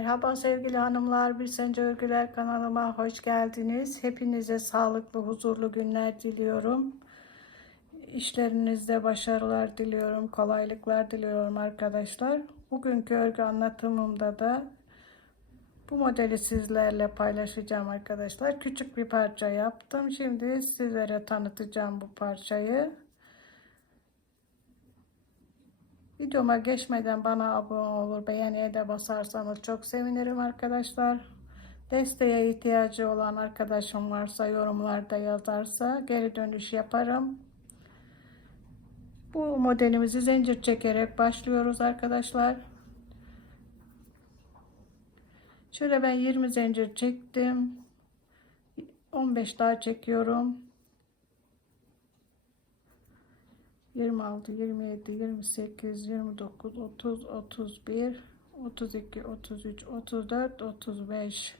Merhaba sevgili hanımlar, Bir Sence Örgüler kanalıma hoş geldiniz. Hepinize sağlıklı, huzurlu günler diliyorum. İşlerinizde başarılar diliyorum, kolaylıklar diliyorum arkadaşlar. Bugünkü örgü anlatımımda da bu modeli sizlerle paylaşacağım arkadaşlar. Küçük bir parça yaptım. Şimdi sizlere tanıtacağım bu parçayı. Videoma geçmeden bana abone olur, beğeniye de basarsanız çok sevinirim arkadaşlar. Desteğe ihtiyacı olan arkadaşım varsa yorumlarda yazarsa geri dönüş yaparım. Bu modelimizi zincir çekerek başlıyoruz arkadaşlar. Şöyle ben 20 zincir çektim. 15 daha çekiyorum. 26, 27, 28, 29, 30, 31, 32, 33, 34, 35.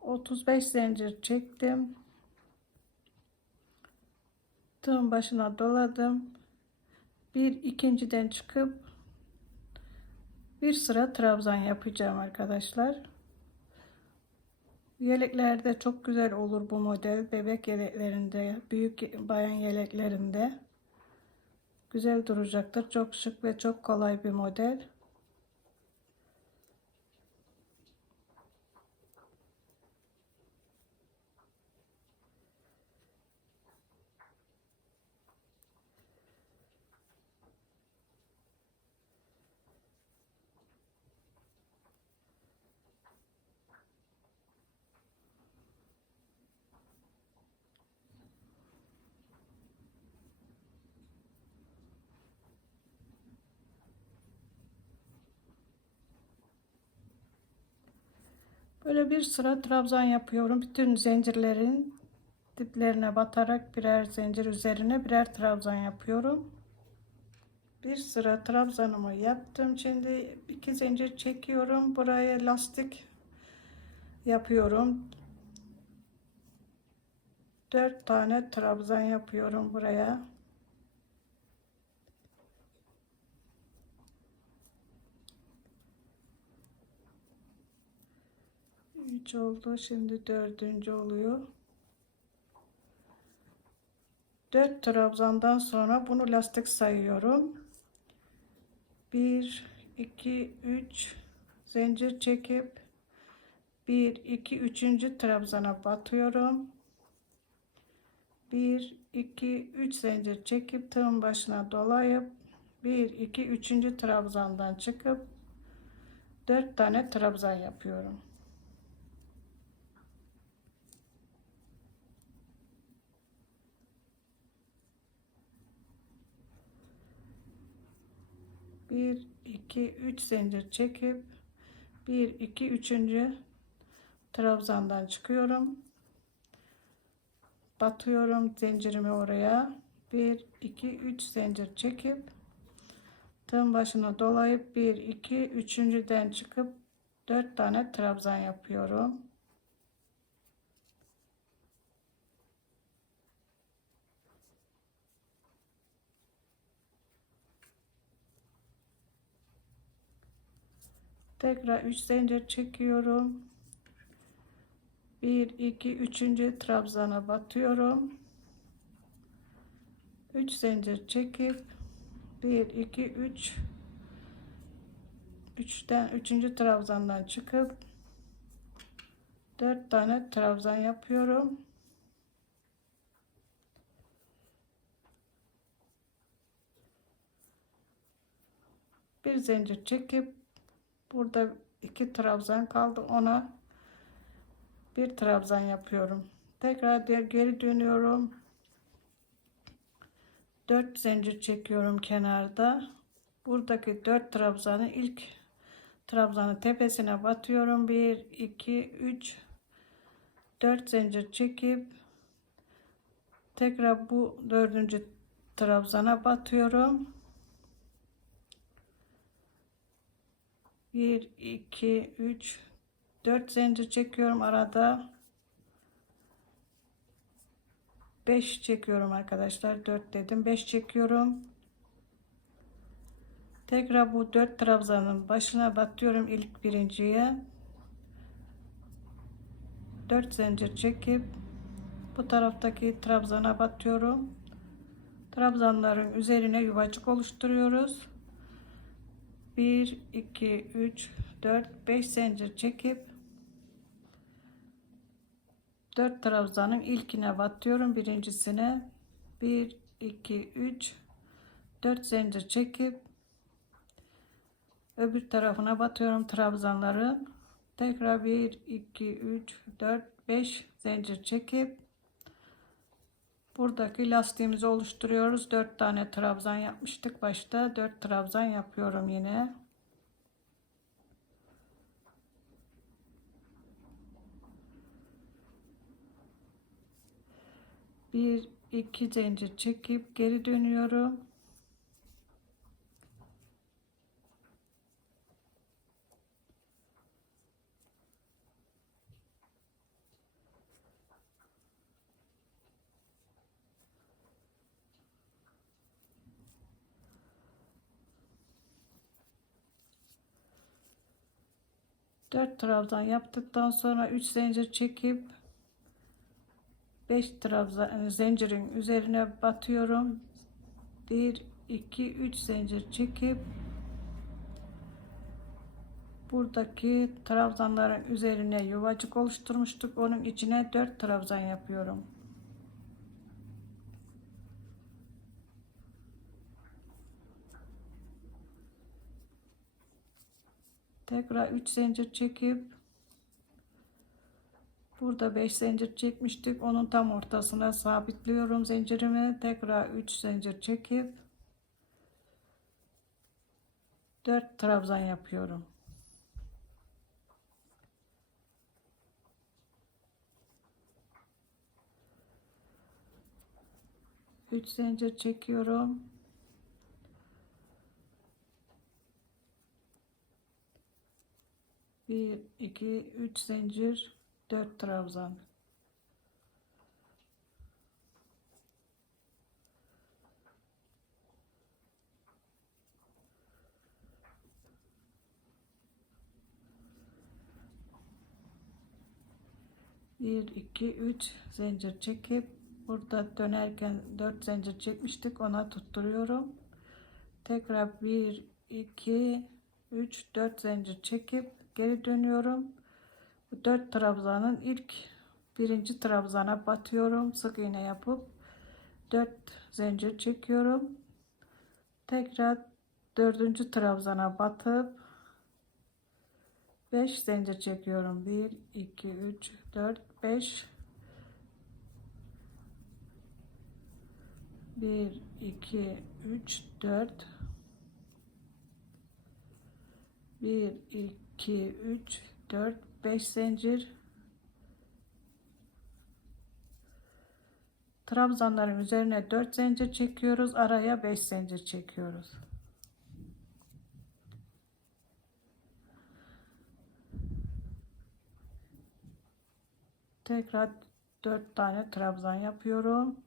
35 zincir çektim. Tığın başına doladım. Bir ikinciden çıkıp bir sıra trabzan yapacağım arkadaşlar. Yeleklerde çok güzel olur bu model. Bebek yeleklerinde, büyük bayan yeleklerinde güzel duracaktır. Çok şık ve çok kolay bir model. Böyle bir sıra trabzan yapıyorum. Bütün zincirlerin diplerine batarak birer zincir üzerine birer trabzan yapıyorum. Bir sıra trabzanımı yaptım. Şimdi iki zincir çekiyorum. Buraya lastik yapıyorum. Dört tane trabzan yapıyorum buraya. 3 oldu. Şimdi dördüncü oluyor. 4 trabzandan sonra bunu lastik sayıyorum. 1 2 3 zincir çekip 1 2 3. trabzana batıyorum. 1 2 3 zincir çekip tığın başına dolayıp 1 2 3. trabzandan çıkıp 4 tane trabzan yapıyorum. Bir iki üç zincir çekip bir iki üçüncü trabzandan çıkıyorum. Batıyorum zincirimi oraya. Bir iki üç zincir çekip tığın başına dolayıp bir iki üçüncüden çıkıp dört tane trabzan yapıyorum tekrar 3 zincir çekiyorum 1 2 3. trabzana batıyorum 3 zincir çekip 1 2 3 3'ten 3. trabzandan çıkıp 4 tane trabzan yapıyorum bir zincir çekip Burada iki trabzan kaldı. Ona bir trabzan yapıyorum. Tekrar geri dönüyorum. 4 zincir çekiyorum kenarda. Buradaki 4 trabzanı ilk trabzanın tepesine batıyorum. 1 2 3 4 zincir çekip tekrar bu dördüncü trabzana batıyorum. 1 2 3 4 zincir çekiyorum arada 5 çekiyorum arkadaşlar 4 dedim 5 çekiyorum Tekrar bu dört trabzanın başına batıyorum ilk birinciye. Dört zincir çekip bu taraftaki trabzana batıyorum. Trabzanların üzerine yuvacık oluşturuyoruz. 1 2 3 4 5 zincir çekip 4 trabzanın ilkine batıyorum birincisine. 1 2 3 4 zincir çekip öbür tarafına batıyorum trabzanların tekrar 1 2 3 4 5 zincir çekip buradaki lastiğimizi oluşturuyoruz. 4 tane trabzan yapmıştık başta. 4 trabzan yapıyorum yine. Bir iki zincir çekip geri dönüyorum Dört trabzan yaptıktan sonra 3 zincir çekip 5 trabzan yani zincirin üzerine batıyorum. 1 2 3 zincir çekip buradaki trabzanların üzerine yuvacık oluşturmuştuk. Onun içine 4 trabzan yapıyorum tekrar 3 zincir çekip burada 5 zincir çekmiştik. Onun tam ortasına sabitliyorum zincirimi. Tekrar 3 zincir çekip 4 trabzan yapıyorum. Üç zincir çekiyorum. Bir, iki, üç zincir, dört trabzan. Bir, iki, üç zincir çekip burada dönerken dört zincir çekmiştik ona tutturuyorum. Tekrar bir, iki, üç, dört zincir çekip geri dönüyorum. Bu dört trabzanın ilk birinci trabzana batıyorum. Sık iğne yapıp dört zincir çekiyorum. Tekrar dördüncü trabzana batıp 5 zincir çekiyorum. 1 2 3 4 5 1 2 3 4 1 2 3 4 5 zincir. Trabzanların üzerine 4 zincir çekiyoruz araya 5 zincir çekiyoruz. Tekrar 4 tane trabzan yapıyorum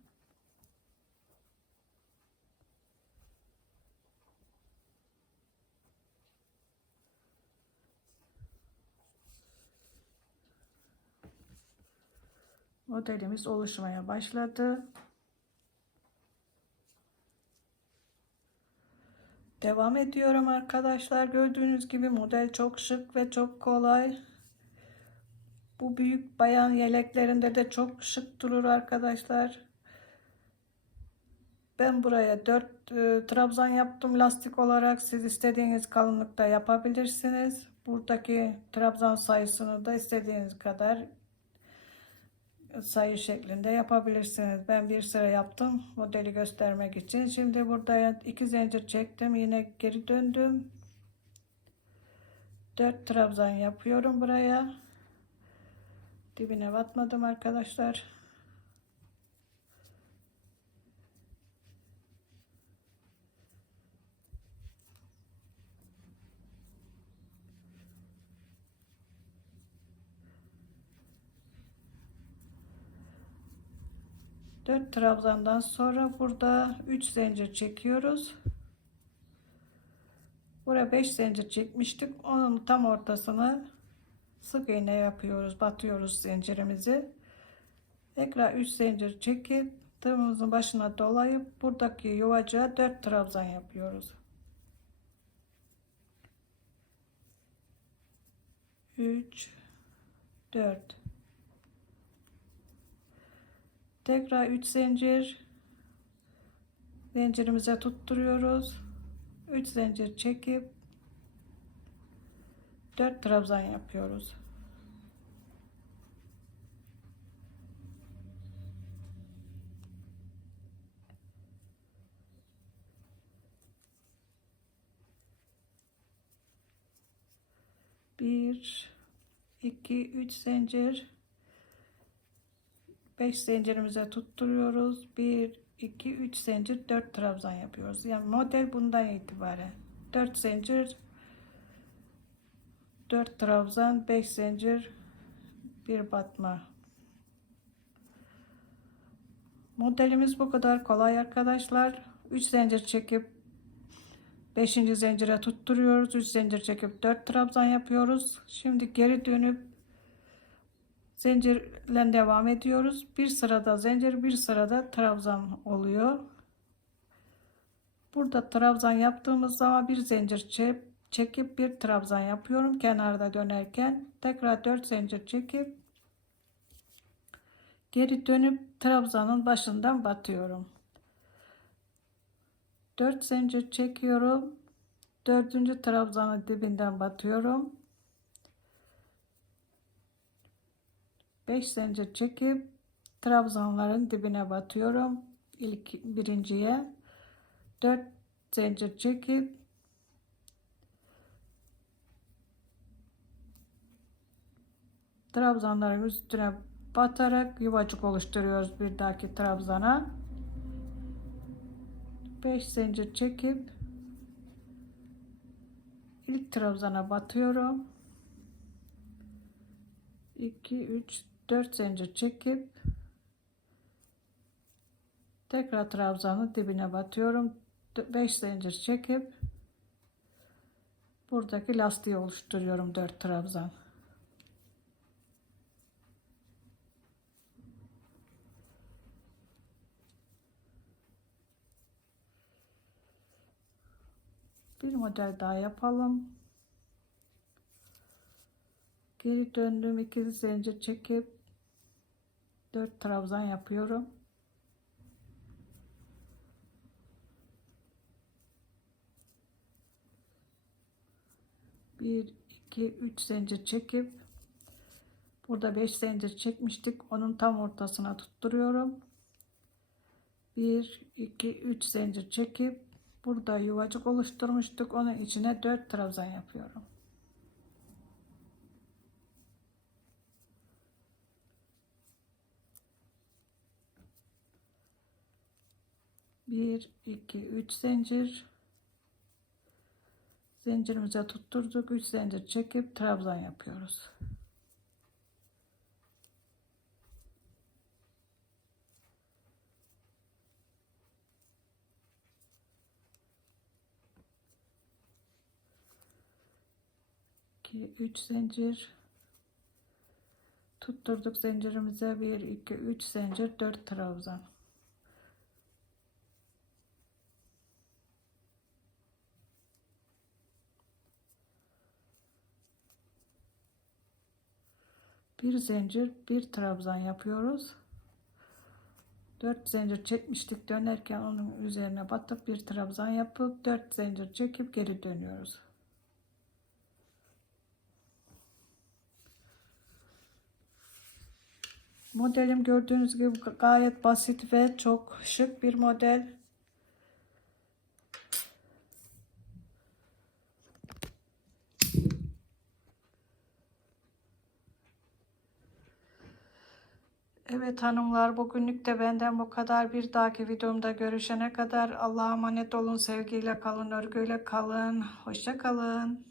modelimiz oluşmaya başladı. Devam ediyorum arkadaşlar. Gördüğünüz gibi model çok şık ve çok kolay. Bu büyük bayan yeleklerinde de çok şık durur arkadaşlar. Ben buraya 4 e, trabzan yaptım lastik olarak. Siz istediğiniz kalınlıkta yapabilirsiniz. Buradaki trabzan sayısını da istediğiniz kadar sayı şeklinde yapabilirsiniz. Ben bir sıra yaptım modeli göstermek için. Şimdi burada iki zincir çektim. Yine geri döndüm. 4 trabzan yapıyorum buraya. Dibine batmadım arkadaşlar. Dört trabzandan sonra burada 3 zincir çekiyoruz. Buraya 5 zincir çekmiştik. Onun tam ortasını sık iğne yapıyoruz. Batıyoruz zincirimizi. Tekrar 3 zincir çekip tığımızın başına dolayıp buradaki yuvacığa 4 trabzan yapıyoruz. 3 4 Tekrar 3 zincir zincirimize tutturuyoruz. 3 zincir çekip 4 trabzan yapıyoruz. Bir, iki, üç zincir. Beş zincirimize tutturuyoruz. Bir, iki, üç zincir, dört trabzan yapıyoruz. Yani model bundan itibaren. Dört zincir, dört trabzan, beş zincir, bir batma. Modelimiz bu kadar kolay arkadaşlar. 3 zincir çekip 5. zincire tutturuyoruz. 3 zincir çekip 4 trabzan yapıyoruz. Şimdi geri dönüp zincirle devam ediyoruz. Bir sırada zincir, bir sırada trabzan oluyor. Burada trabzan yaptığımız zaman bir zincir çek, çekip bir trabzan yapıyorum kenarda dönerken. Tekrar 4 zincir çekip geri dönüp trabzanın başından batıyorum. 4 zincir çekiyorum. Dördüncü trabzanın dibinden batıyorum. 5 zincir çekip trabzanların dibine batıyorum. İlk birinciye 4 zincir çekip trabzanların üstüne batarak yuvacık oluşturuyoruz bir dahaki trabzana. 5 zincir çekip ilk trabzana batıyorum. 2 3 4 zincir çekip tekrar trabzanın dibine batıyorum. 5 zincir çekip buradaki lastiği oluşturuyorum 4 trabzan. Bir model daha yapalım. Geri döndüm. iki zincir çekip 4 trabzan yapıyorum. Bir, iki, üç zincir çekip burada 5 zincir çekmiştik. Onun tam ortasına tutturuyorum. 1 2 3 zincir çekip Burada yuvacık oluşturmuştuk. Onun içine 4 trabzan yapıyorum. Bir, iki, üç zincir. Zincirimize tutturduk. Üç zincir çekip trabzan yapıyoruz. 2 3 zincir tutturduk zincirimize 1 2 3 zincir 4 trabzan bir zincir bir trabzan yapıyoruz 4 zincir çekmiştik dönerken onun üzerine batıp bir trabzan yapıp 4 zincir çekip geri dönüyoruz Modelim gördüğünüz gibi gayet basit ve çok şık bir model. Evet hanımlar bugünlük de benden bu kadar. Bir dahaki videomda görüşene kadar Allah'a emanet olun. Sevgiyle kalın, örgüyle kalın. Hoşça kalın.